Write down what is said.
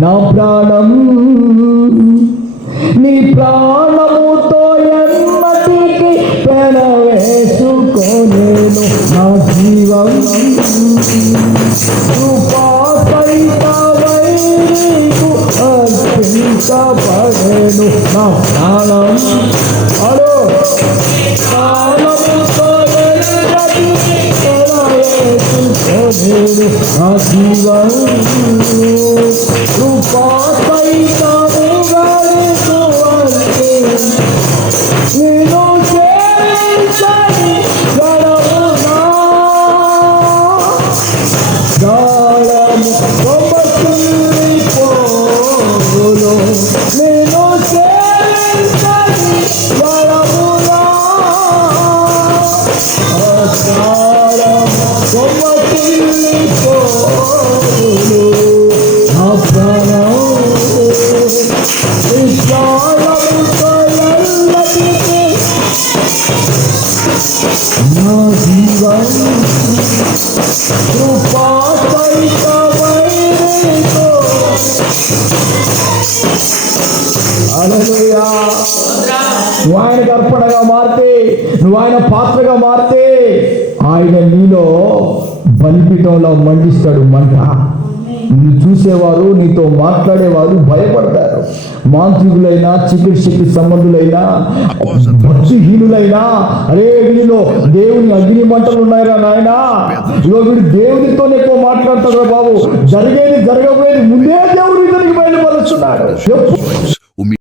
నా ప్రాణం నీ ప్రాణముతో ఎన్నటికి పెనవేసుకోలేను. నా జీవం కృపాసహితమై నీకు అర్పించబడెను. నా ప్రాణం ప్రాణముతో ఎన్నటికి పెనవేసుకోలేను. నా జీవం కృపాసహితముగా నేను చేయించని గడవునా గాఢము కొమ్మసిల్లిపోవును. నేను చేయించని గడవునా గాఢము కొమ్మసిల్లిపోవును. నా ప్రాణం నా జీవం కృపాసహితమై నీకు. హల్లెలూయా. నువ్వు ఆయనకు అర్పణగా మారితే, నువ్వు ఆయన పాత్రగా మారితే ఆయన నీలో బలిపీఠంలో మండిస్తాడు మంట. నిన్ను చూసేవారు, నీతో మాట్లాడేవారు భయపడతారు. మాంత్రికులైనా, చికిత్సకి సంబంధులైనా, భక్తిహీనులైనా, అరే వీడిలో దేవుని అగ్ని మంటలు ఉన్నాయిరా నాయనా, వీడు దేవునితోనే ఎక్కువ మాట్లాడతాడు బాబు, జరిగేది జరగబోయేది ముందే దేవుడు ఇతనికి బయలుపరుస్తున్నాడు.